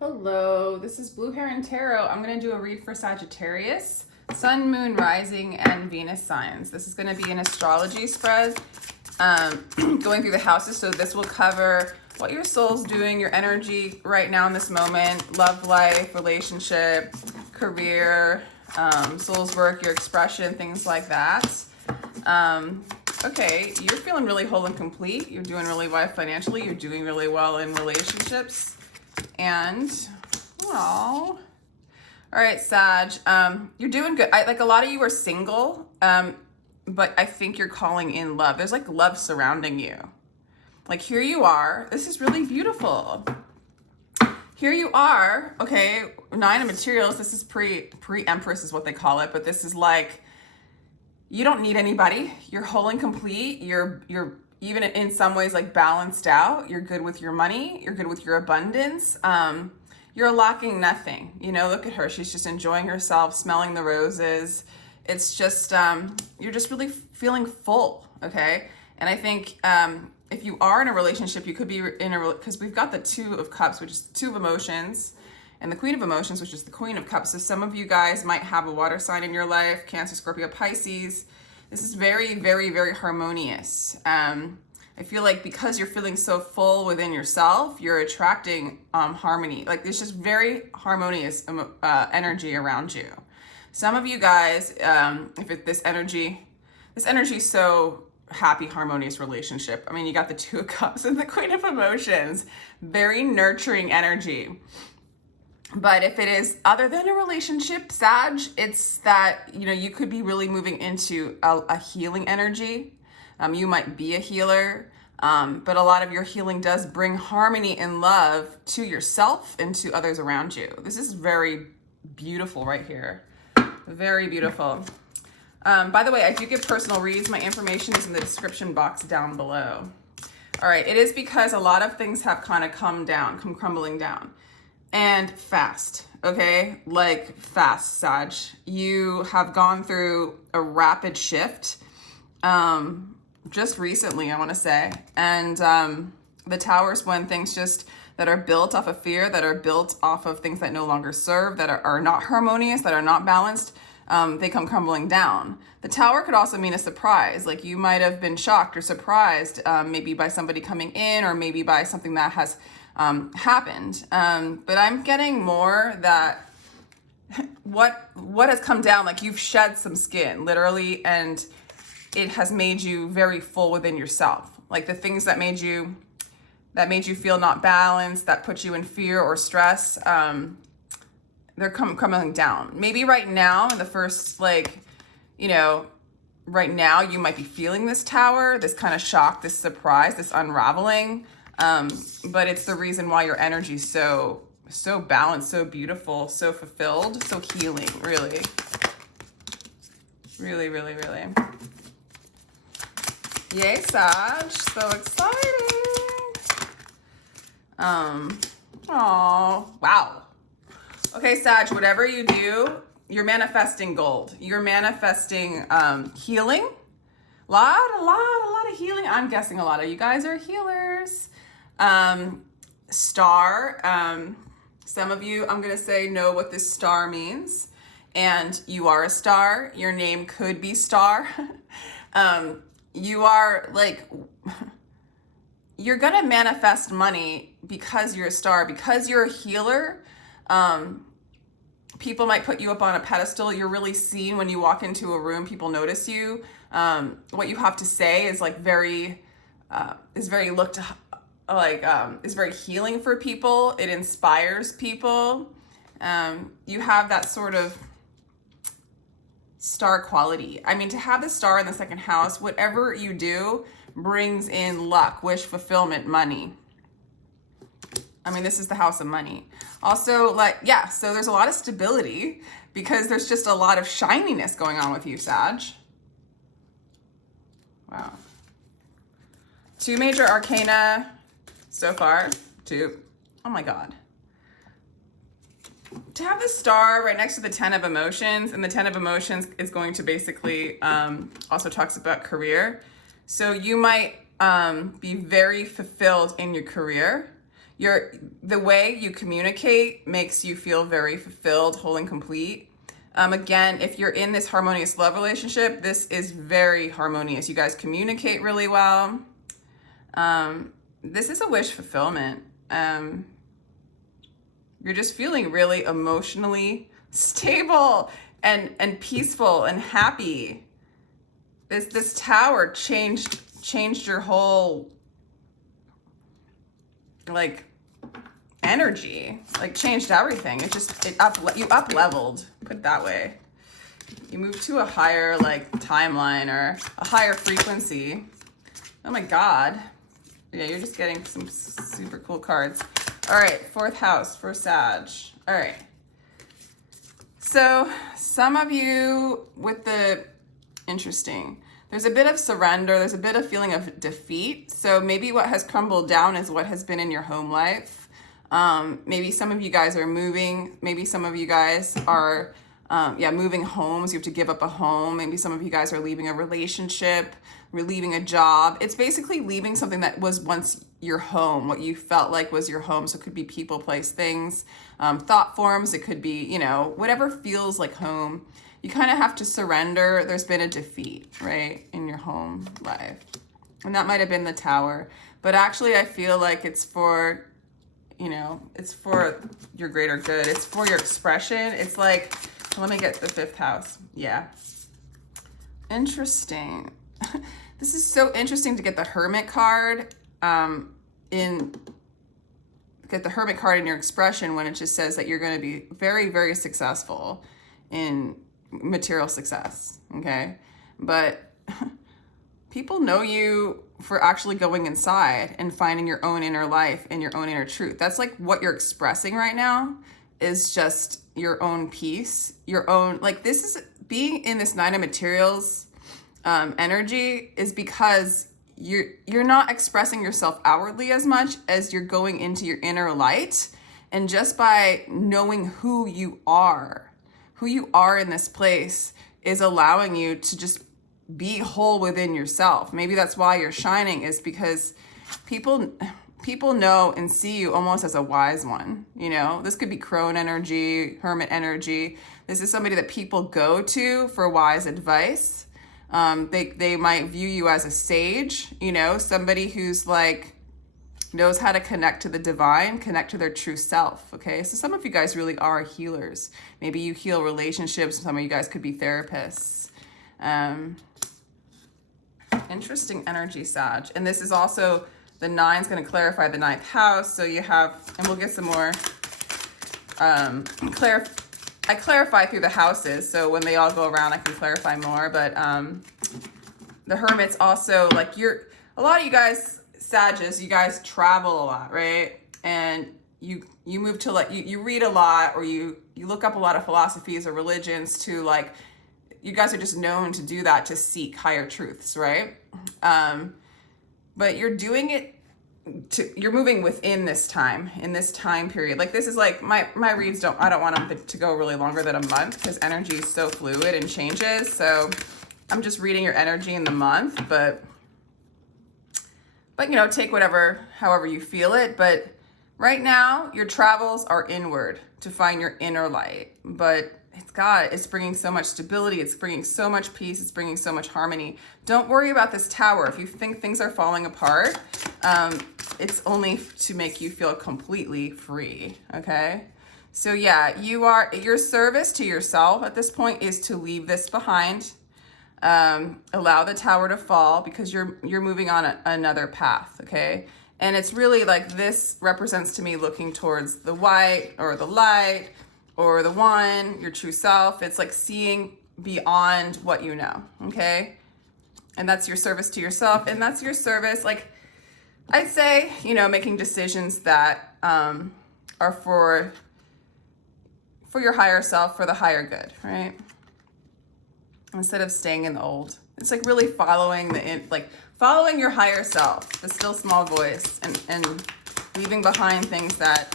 Hello, this is Blue Heron Tarot. I'm going to do a read for Sagittarius, Sun, Moon, Rising, and Venus signs. This is going to be an astrology spread going through the houses. So this will cover what your soul's doing, your energy right now in this moment, love life, relationship, career, soul's work, your expression, things like that. Okay, you're feeling really whole and complete. You're doing really well financially. You're doing really well in relationships. And, oh, all right, Sag, you're doing good. Like a lot of you are single, but I think you're calling in love. There's like love surrounding you. Like here you are. This is really beautiful. Here you are. Okay, 9 of materials. This is pre-Empress is what they call it, but this is like you don't need anybody. You're whole and complete. You're even in some ways like balanced out. You're good with your money. You're good with your abundance. You're lacking nothing. You know, look at her. She's just enjoying herself, smelling the roses. It's just, you're just really feeling full, okay? And I think if you are in a relationship, you could be in a, because we've got the 2 of Cups, which is the 2 of emotions, and the Queen of Emotions, which is the Queen of Cups. So some of you guys might have a water sign in your life, Cancer, Scorpio, Pisces. This is very, very, very harmonious. I feel like because you're feeling so full within yourself, you're attracting harmony. Like there's just very harmonious energy around you. Some of you guys, this energy is so happy, harmonious relationship. I mean, you got the 2 of Cups and the Queen of Emotions, very nurturing energy. But if it is other than a relationship, Sag, it's that, you know, you could be really moving into a healing energy. You might be a healer, but a lot of your healing does bring harmony and love to yourself and to others around you. This is very beautiful right here. Very beautiful. By the way, I do give personal reads. My information is in the description box down below. All right, it is because a lot of things have kind of come crumbling down. And fast, okay? Like fast, Sag. You have gone through a rapid shift just recently, I want to say. And the Tower's when things just that are built off of fear, that are built off of things that no longer serve, that are not harmonious, that are not balanced, they come crumbling down. The Tower could also mean a surprise. Like you might have been shocked or surprised, maybe by somebody coming in or maybe by something that has happened. But I'm getting more that what has come down, like you've shed some skin, literally, and it has made you very full within yourself. Like the things that made you feel not balanced, that put you in fear or stress, they're coming down. Maybe right now in the first, like, you know, right now you might be feeling this Tower, this kind of shock, this surprise, this unraveling. But it's the reason why your energy is so balanced, so beautiful, so fulfilled, so healing, really. Really, really, really. Yay, Sag, so exciting. Oh, wow. Okay, Sag, whatever you do, you're manifesting gold. You're manifesting healing. A lot of healing. I'm guessing a lot of you guys are healers. Star, some of you, I'm going to say, know what this star means, and you are a star. Your name could be Star. You are like, you're going to manifest money because you're a star, because you're a healer. People might put you up on a pedestal. You're really seen when you walk into a room. People notice you. What you have to say is like is very healing for people. It inspires people. You have that sort of star quality. I mean, to have the star in the 2nd house, whatever you do brings in luck, wish fulfillment, money. I mean, this is the house of money. Also, like, yeah, so there's a lot of stability because there's just a lot of shininess going on with you, Sag. Wow. 2 major arcana so far. 2. Oh my God. To have the star right next to the 10 of Emotions, and the 10 of Emotions is going to basically also talks about career. So you might be very fulfilled in your career. The way you communicate makes you feel very fulfilled, whole, and complete. Again, if you're in this harmonious love relationship, this is very harmonious. You guys communicate really well. This is a wish fulfillment. You're just feeling really emotionally stable and peaceful and happy. This tower changed your whole like energy, like changed everything. You up leveled, put it that way. You moved to a higher like timeline or a higher frequency. Oh my God. Yeah, you're just getting some super cool cards. All right, 4th house for Sag. All right. So some of you with interesting. There's a bit of surrender. There's a bit of feeling of defeat. So maybe what has crumbled down is what has been in your home life. Maybe some of you guys are moving. Maybe some of you guys are, moving homes. You have to give up a home. Maybe some of you guys are leaving a relationship, leaving a job. It's basically leaving something that was once your home, what you felt like was your home. So it could be people, place, things, thought forms. It could be, whatever feels like home. You kind of have to surrender. There's been a defeat, right, in your home life. And that might have been the tower. But actually, I feel like it's for, it's for your greater good. It's for your expression. It's like, let me get the 5th house. Yeah. Interesting. This is so interesting to get the Hermit card get the Hermit card in your expression when it just says that you're going to be very, very successful in material success, okay? But people know you for actually going inside and finding your own inner life and your own inner truth. That's like what you're expressing right now is just your own peace, your own, like this is being in this 9 of materials energy is because you're not expressing yourself outwardly as much as you're going into your inner light. And just by knowing who you are in this place is allowing you to just be whole within yourself. Maybe that's why you're shining, is because people know and see you almost as a wise one. This could be crone energy, hermit energy. This is somebody that people go to for wise advice. They might view you as a sage, somebody who's like knows how to connect to the divine, connect to their true self. Okay. So some of you guys really are healers. Maybe you heal relationships. Some of you guys could be therapists. Interesting energy, Sag. And this is also, the 9 is going to clarify the 9th house. So you have, and we'll get some more, I clarify through the houses. So when they all go around, I can clarify more. But, the Hermit's also like a lot of you guys, Sagittarius, you guys travel a lot, right? And you move to like, you read a lot, or you look up a lot of philosophies or religions to like, you guys are just known to do that, to seek higher truths, right? But you're doing it you're moving within this time, in this time period. Like this is like my reads I don't want them to go really longer than a month because energy is so fluid and changes. So I'm just reading your energy in the month, but take however you feel it. But right now your travels are inward to find your inner light, but it's bringing so much stability. It's bringing so much peace. It's bringing so much harmony. Don't worry about this tower. If you think things are falling apart, it's only to make you feel completely free. Okay. So yeah, your service to yourself at this point is to leave this behind. Allow the tower to fall because you're moving on another path. Okay. And it's really like this represents to me looking towards the white or the light, or the one, your true self. It's like seeing beyond what you know, okay? And that's your service to yourself, and that's your service, like, I'd say, making decisions that are for your higher self, for the higher good, right? Instead of staying in the old. It's like really following following your higher self, the still small voice, and leaving behind things that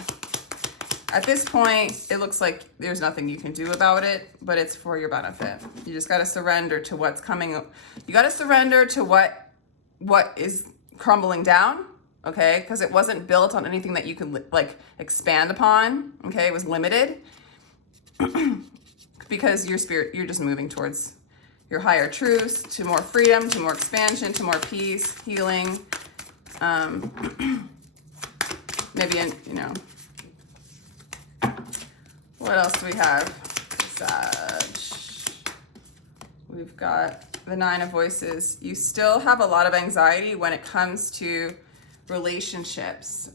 at this point, it looks like there's nothing you can do about it, but it's for your benefit. You just got to surrender to what's coming. You got to surrender to what is crumbling down, okay? Because it wasn't built on anything that you could like expand upon, okay? It was limited because your spirit, you're just moving towards your higher truths, to more freedom, to more expansion, to more peace, healing. Maybe, you know, what else do we have? Sag. We've got the Nine of Voices. You still have a lot of anxiety when it comes to relationships.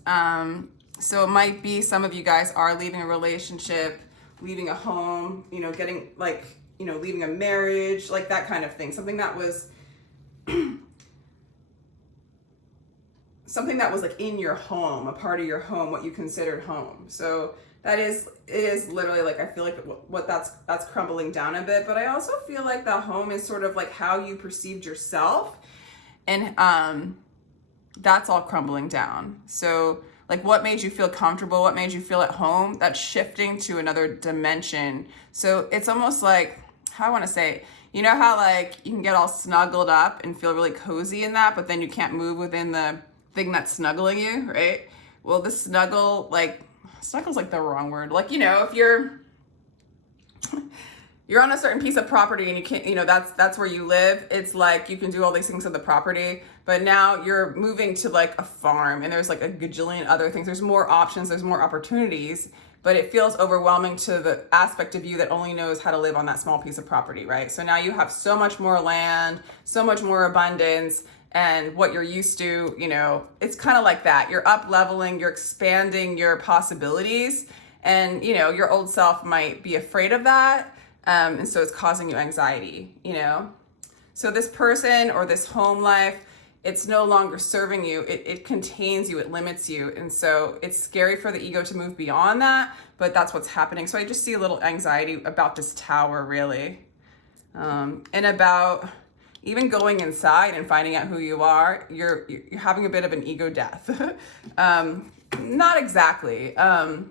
So it might be some of you guys are leaving a relationship, leaving a home, you know, getting like, you know, leaving a marriage, like that kind of thing. Something that was something that was like in your home, a part of your home, what you considered home. So that it is literally like, I feel like what that's crumbling down a bit, but I also feel like the home is sort of like how you perceived yourself, and that's all crumbling down. So like what made you feel comfortable, what made you feel at home, that's shifting to another dimension. So it's almost like, how I want to say, you know how like you can get all snuggled up and feel really cozy in that, but then you can't move within the thing that's snuggling you, right? Well, the snuggle's like the wrong word. Like, you know, if you're on a certain piece of property and you can't, you know, that's where you live. It's like you can do all these things with the property, but now you're moving to like a farm and there's like a gajillion other things. There's more options, there's more opportunities, but it feels overwhelming to the aspect of you that only knows how to live on that small piece of property, right? So now you have so much more land, so much more abundance, and what you're used to, you know, it's kind of like that. You're up leveling, you're expanding your possibilities, and, you know, your old self might be afraid of that. And so it's causing you anxiety, you know? So this person or this home life, it's no longer serving you. It contains you, it limits you. And so it's scary for the ego to move beyond that, but that's what's happening. So I just see a little anxiety about this tower, really. And about even going inside and finding out who you are, you're having a bit of an ego death. Not exactly. Let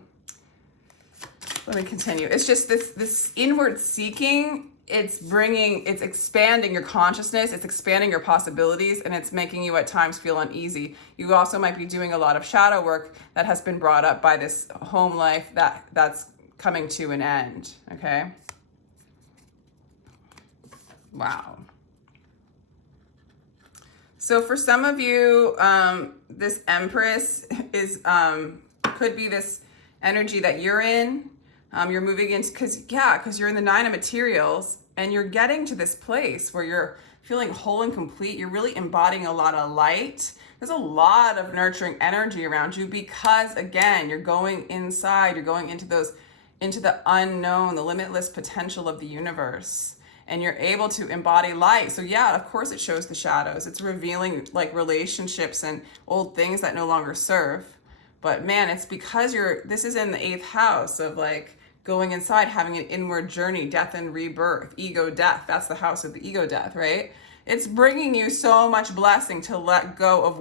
me continue. It's just this inward seeking. It's expanding your consciousness. It's expanding your possibilities, and it's making you at times feel uneasy. You also might be doing a lot of shadow work that has been brought up by this home life that's coming to an end. Okay. Wow. So for some of you, this Empress is could be this energy that you're in. You're moving into, because you're in the Nine of Materials and you're getting to this place where you're feeling whole and complete. You're really embodying a lot of light. There's a lot of nurturing energy around you because, again, you're going inside, you're going into the unknown, the limitless potential of the universe, and you're able to embody light. So yeah, of course it shows the shadows. It's revealing like relationships and old things that no longer serve. But man, it's because this is in the 8th house of like going inside, having an inward journey, death and rebirth, ego death. That's the house of the ego death, right? It's bringing you so much blessing to let go of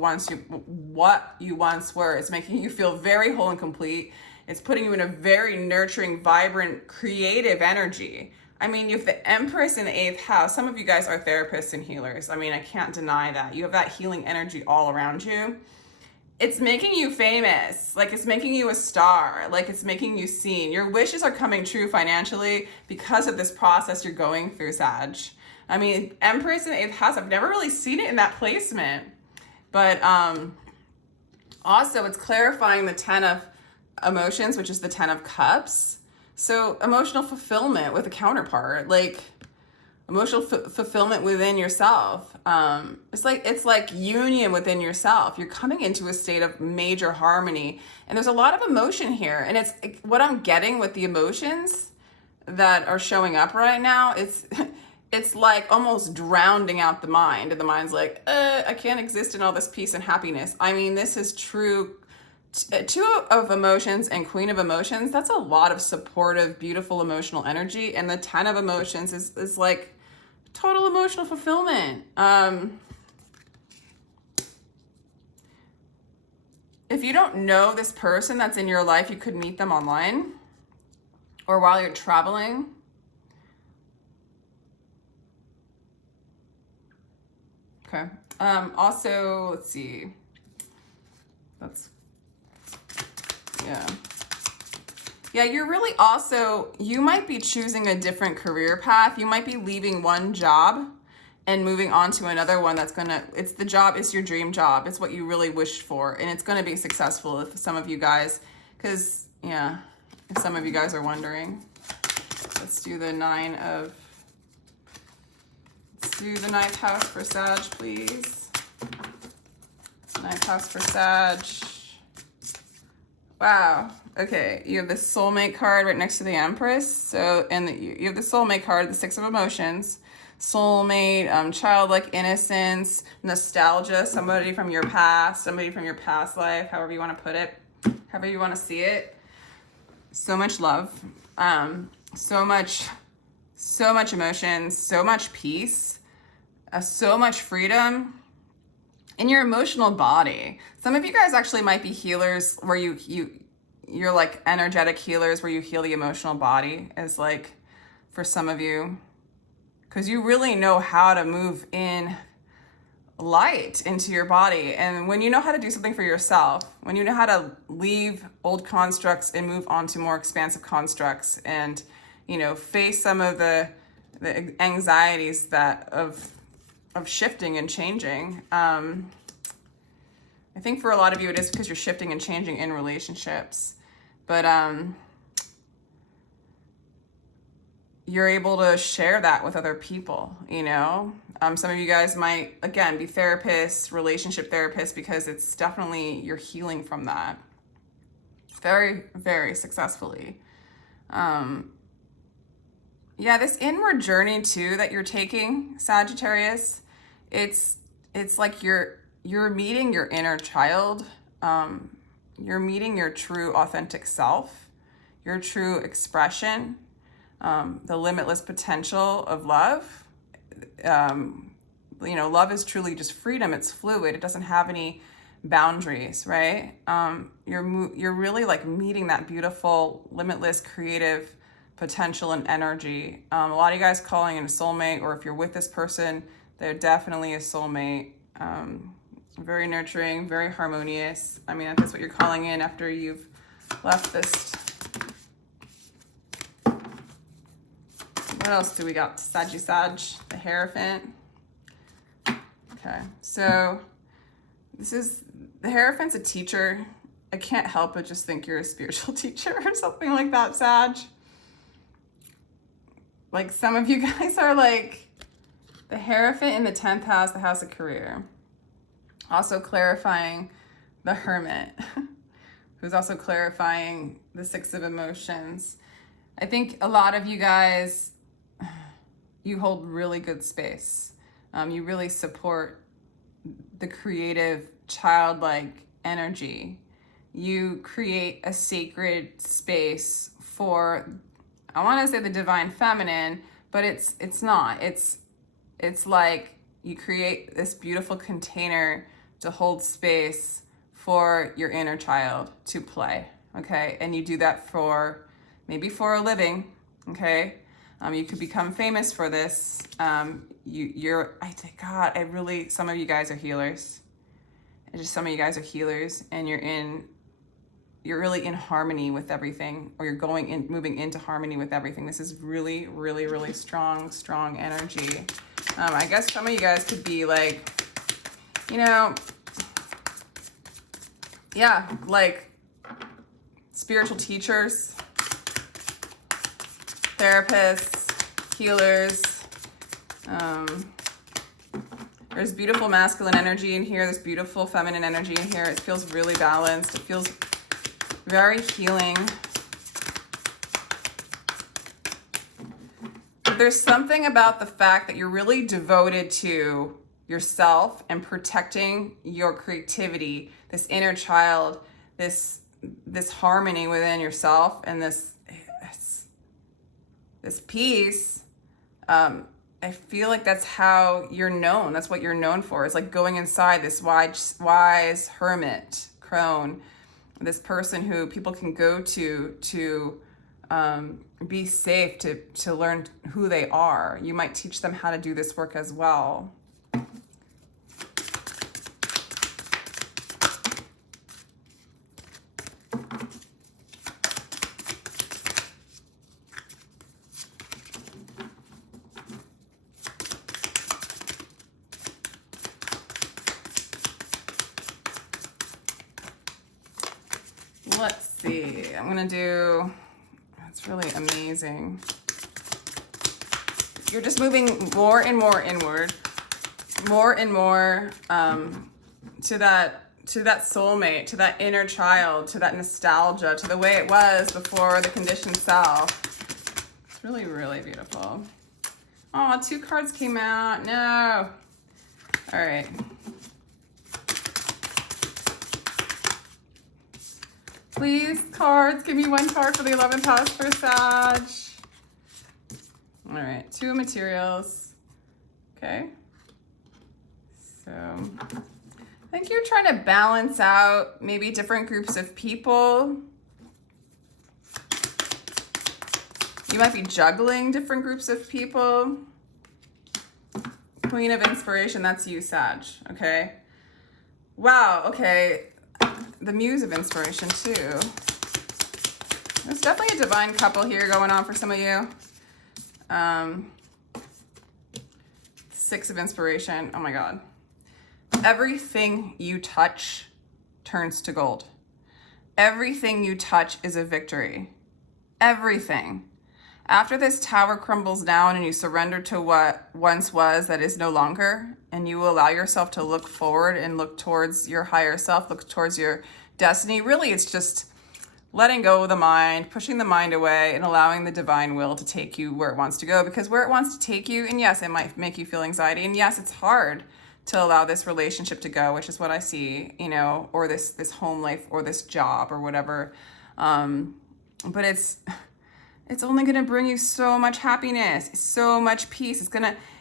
what you once were. It's making you feel very whole and complete. It's putting you in a very nurturing, vibrant, creative energy. I mean, you have the Empress in the 8th house. Some of you guys are therapists and healers. I mean, I can't deny that. You have that healing energy all around you. It's making you famous, like it's making you a star, like it's making you seen. Your wishes are coming true financially because of this process you're going through, Sag. I mean, Empress in the 8th house, I've never really seen it in that placement. But also it's clarifying the 10 of emotions, which is the 10 of cups. So emotional fulfillment with a counterpart, like emotional fulfillment within yourself. It's like union within yourself. You're coming into a state of major harmony, and there's a lot of emotion here. And it's what I'm getting with the emotions that are showing up right now. It's like almost drowning out the mind, and the mind's like, I can't exist in all this peace and happiness. I mean, this is true. 2 of emotions and Queen of emotions, that's a lot of supportive, beautiful emotional energy. And the 10 of emotions is like total emotional fulfillment. If you don't know this person that's in your life, you could meet them online or while you're traveling. Okay. Also, let's see. That's, yeah. Yeah, you're really also, you might be choosing a different career path. You might be leaving one job and moving on to another one that's gonna, it's the job, it's your dream job. It's what you really wished for. And it's gonna be successful if some of you guys, because, yeah, if some of you guys are wondering. Let's do the let's do the 9th house for Sag, please. 9th house for Sag. Wow. Okay, you have the soulmate card right next to the Empress. So, and you have the soulmate card, the 6 of emotions. Soulmate, childlike innocence, nostalgia, somebody from your past life, however you want to put it, however you want to see it. So much love, so much emotion, so much peace, so much freedom in your emotional body. Some of you guys actually might be healers where you're like energetic healers where you heal the emotional body, is like for some of you, because you really know how to move in light into your body. And when you know how to do something for yourself, when you know how to leave old constructs and move on to more expansive constructs, and you know, face some of the anxieties that of shifting and changing. I think for a lot of you it is because you're shifting and changing in relationships, but you're able to share that with other people, you know? Some of you guys might, again, be therapists, relationship therapists, because it's definitely, you're healing from that very, very successfully. Yeah, this inward journey too that you're taking, Sagittarius, it's like you're meeting your inner child. You're meeting your true authentic self, your true expression, the limitless potential of love. You know, love is truly just freedom. It's fluid. It doesn't have any boundaries, right? You're really like meeting that beautiful, limitless, creative potential and energy. A lot of you guys calling in a soulmate, or if you're with this person, they're definitely a soulmate. Very nurturing, very harmonious. I mean, that's what you're calling in after you've left this. What else do we got? Saggy Sag, the Hierophant. Okay, so this is, the Hierophant's a teacher. I can't help but just think you're a spiritual teacher or something like that, Sag. Like some of you guys are like the Hierophant in the 10th house, the house of career. Also clarifying the Hermit, who's also clarifying the 6 of emotions. I think a lot of you guys, you hold really good space. You really support the creative, childlike energy. You create a sacred space for, I want to say the divine feminine, but it's not. It's like you create this beautiful container to hold space for your inner child to play, okay? And you do that for, maybe for a living, okay? You could become famous for this. I think, God, some of you guys are healers. And just some of you guys are healers, and you're really in harmony with everything, or you're moving into harmony with everything. This is really, really, really strong energy. I guess some of you guys could be like, you know, yeah, like spiritual teachers, therapists, healers. There's beautiful masculine energy in here. There's beautiful feminine energy in here. It feels really balanced. It feels very healing. There's something about the fact that you're really devoted to yourself and protecting your creativity, this inner child, this harmony within yourself, and this peace. I feel like that's how you're known. That's what you're known for. It's like going inside this wise hermit, crone, this person who people can go to be safe, to learn who they are. You might teach them how to do this work as well. I'm gonna do, it's really amazing. You're just moving more and more inward, more and more to that soulmate, to that inner child, to that nostalgia, to the way it was before the conditioned self. It's really, really beautiful. Oh, 2 cards came out. No. All right. Please, cards, give me 1 card for the 11th house for Sag. All right, 2 materials. Okay. So I think you're trying to balance out maybe different groups of people. You might be juggling different groups of people. Queen of Inspiration, that's you, Sag, okay? Wow, okay. The Muse of Inspiration, too. There's definitely a divine couple here going on for some of you. 6 of Inspiration, oh my God. Everything you touch turns to gold. Everything you touch is a victory. Everything. After this tower crumbles down and you surrender to what once was that is no longer, and you allow yourself to look forward and look towards your higher self, look towards your destiny, really it's just letting go of the mind, pushing the mind away, and allowing the divine will to take you where it wants to go. Because where it wants to take you, and yes, it might make you feel anxiety, and yes, it's hard to allow this relationship to go, which is what I see, you know, or this home life or this job or whatever. But it's only going to bring you so much happiness, so much peace.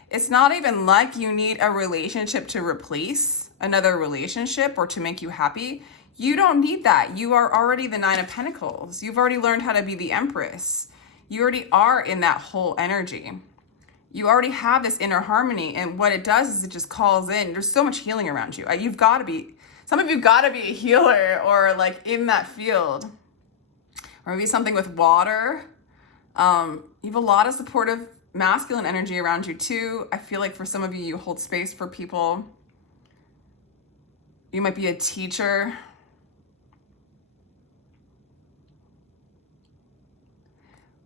It's not even like you need a relationship to replace another relationship or to make you happy. You don't need that. You are already the 9 of Pentacles. You've already learned how to be the Empress. You already are in that whole energy. You already have this inner harmony, and what it does is it just calls in. There's so much healing around you. Some of you got to be a healer or like in that field. Or maybe something with water. You have a lot of supportive masculine energy around you too. I feel like for some of you, you hold space for people. You might be a teacher.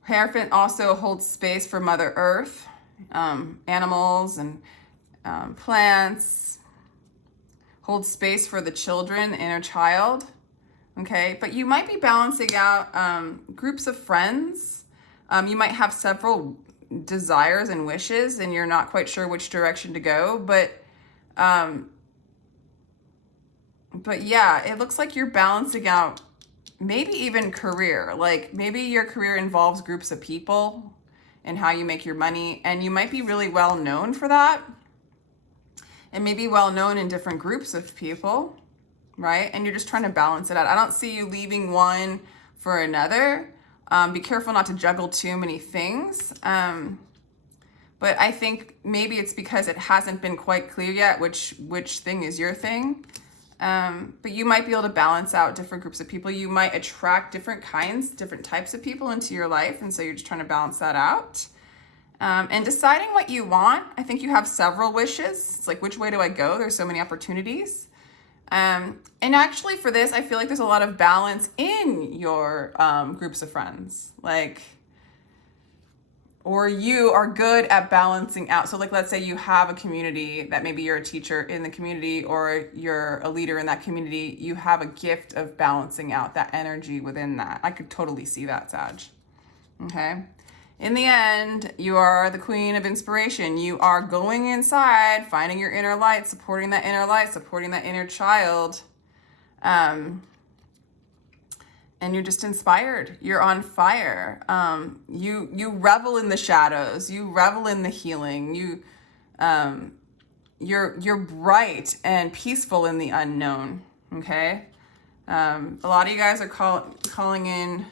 Hierophant also holds space for Mother Earth, animals and plants. Holds space for the children, the inner child. Okay, but you might be balancing out groups of friends. You might have several desires and wishes and you're not quite sure which direction to go, but yeah, it looks like you're balancing out maybe even career. Like maybe your career involves groups of people and how you make your money, and you might be really well known for that and maybe well known in different groups of people, right? And you're just trying to balance it out. I don't see you leaving one for another. Be careful not to juggle too many things. But I think maybe it's because it hasn't been quite clear yet which thing is your thing. But you might be able to balance out different groups of people. You might attract different types of people into your life. And so you're just trying to balance that out. And deciding what you want. I think you have several wishes. It's like, which way do I go? There's so many opportunities. And actually for this, I feel like there's a lot of balance in your groups of friends. Like, or you are good at balancing out. So like, let's say you have a community that maybe you're a teacher in the community or you're a leader in that community. You have a gift of balancing out that energy within that. I could totally see that, Sag. Okay. In the end, you are the Queen of Inspiration. You are going inside, finding your inner light, supporting that inner child. And you're just inspired. You're on fire. You revel in the shadows. You revel in the healing. You're bright and peaceful in the unknown. Okay. A lot of you guys are calling in.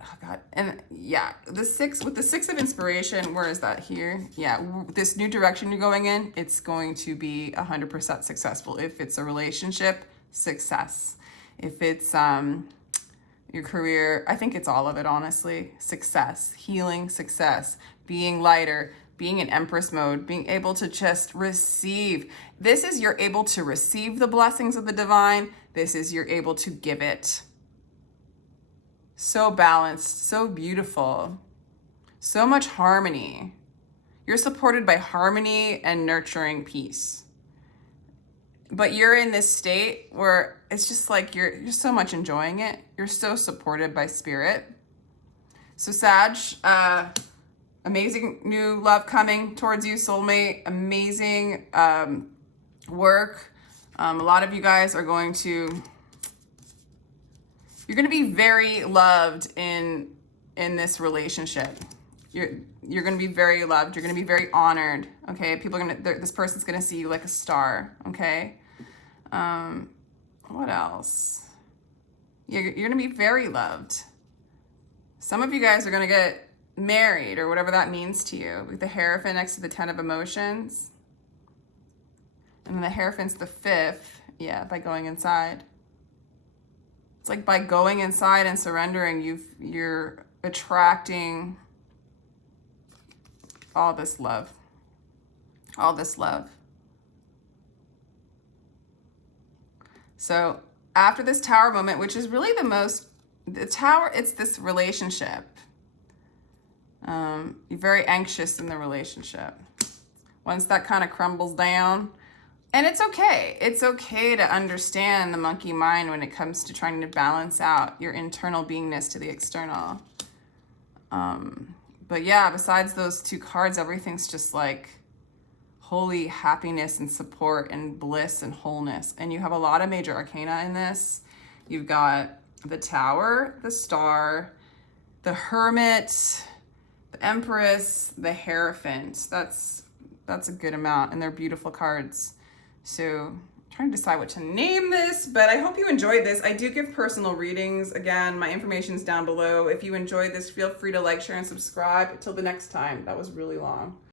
Oh God. And yeah, with the 6 of Inspiration, where is that here? Yeah. This new direction you're going in, it's going to be 100% successful. If it's a relationship, success. If it's your career, I think it's all of it, honestly. Success, healing, success, being lighter, being in Empress mode, being able to just receive. This is you're able to receive the blessings of the divine. This is you're able to give it. So balanced, so beautiful, so much harmony. You're supported by harmony and nurturing peace. But you're in this state where it's just like you're so much enjoying it. You're so supported by spirit. So Sag, amazing new love coming towards you, soulmate. Amazing work. A lot of you guys are going to, you're going to be very loved in this relationship. You're going to be very loved. You're going to be very honored. Okay, people are going to, this person's going to see you like a star. Okay. What else? You're going to be very loved. Some of you guys are going to get married or whatever that means to you. With the Hierophant next to the 10 of emotions. And then the Hierophant's the 5th. Yeah, by going inside. It's like by going inside and surrendering, you're attracting all this love. All this love. So after this Tower moment, which is really the Tower, it's this relationship. You're very anxious in the relationship. Once that kind of crumbles down, and it's okay. It's okay to understand the monkey mind when it comes to trying to balance out your internal beingness to the external. But yeah, besides those 2 cards, everything's just like holy happiness and support and bliss and wholeness. And you have a lot of major arcana in this. You've got the Tower, the Star, the Hermit, the Empress, the Hierophant. That's a good amount, and they're beautiful cards. So I'm trying to decide what to name this, but I hope you enjoyed this. I do give personal readings. Again, my information's down below. If you enjoyed this, feel free to like, share, and subscribe. Until the next time. That was really long.